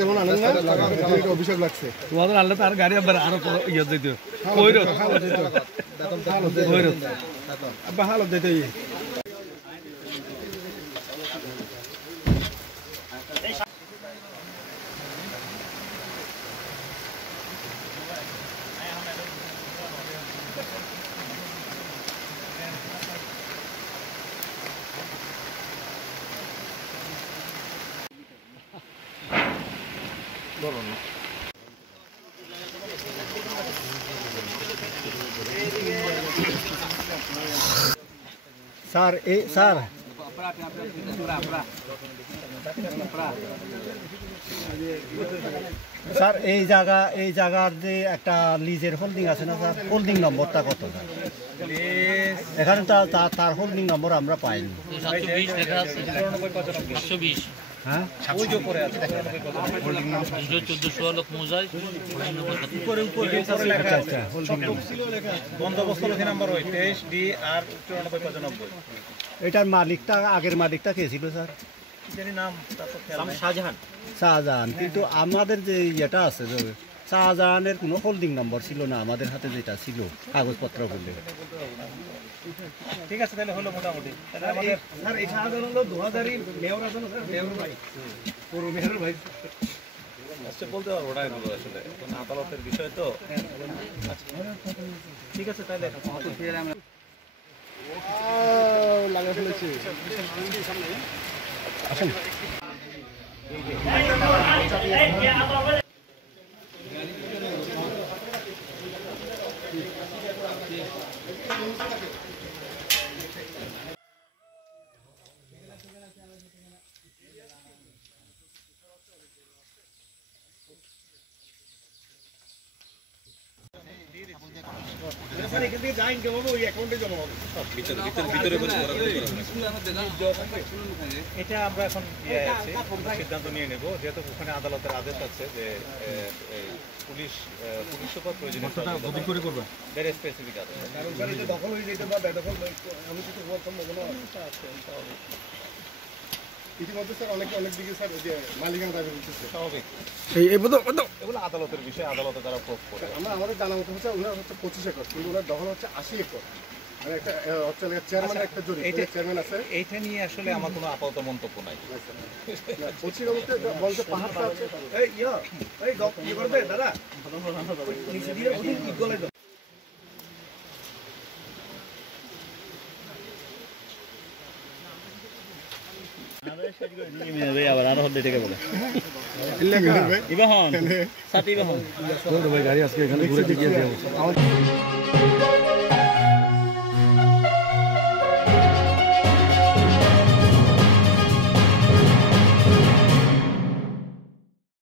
যেমন আনেন না এটা অভিশাপ লাগছে তোমাদের আনলে তার গাড়ি আবার আরো ইয়ে দিত হালত দিত স্যার স্যার স্যার এই জায়গার যে একটা লিজের হোল্ডিং আছে না স্যার, হোল্ডিং নম্বরটা কত? এখানে তার হোল্ডিং নম্বর আমরা পাইনি। হ্যাঁ, এটার মালিকটা আগের মালিকটা কে ছিল স্যার? শাহজাহান। কিন্তু আমাদের যে ইয়েটা আছে, শাহজাহানের কোনো হোল্ডিং নম্বর ছিল না আমাদের হাতে, যেটা ছিল কাগজপত্র বললে। ঠিক আছে, তাহলে হলো মোটামুটি। স্যার এই শাহজাহান হলো 2000 মেয়র আছে না স্যার, মেয়র ভাই, পুরো মেয়র ভাই আচ্ছা বলতে পারবো না এগুলো আসলে আদালতের বিষয় তো। ঠিক আছে, তাহলে আমরা লাগা ফেলেছি। আসেন। এটা আমরা এখন সিদ্ধান্ত নিয়ে নেব, যেহেতু ওখানে আদালতের আদেশ আছে যে পুলিশ প্রয়োজনীয় করবে স্পেসিফিক আছে। দখল হয়ে যেতে বা বেদখল আমি কিছু সম্ভাবনা ইতিমধ্যে স্যার অনেক দিকে স্যার যে মালিকানা দাবি করতেছে, স্বাভাবিক। এগুলো আদালতের বিষয়, আদালতে তারা প্রয়োগ করে। আমাদের জানা মতো হচ্ছে ওনার হচ্ছে 25 একর, কিন্তু ওনার দখল হচ্ছে 80 একর। মানে একটা চেয়ারম্যান একটা জরি চেয়ারম্যান আছে। এইটা নিয়ে আসলে আমার কোনো আপাতত মন্তব্য নাই। 25 এর মধ্যে বলতে পাহাড়টা আছে। এই কি করবে দাদা? নিচে দিয়ে ওদিন কি গলে দাও। আবার আরো হল থেকে বলে গাড়ি আজকে এখানে ঘুরে দিয়ে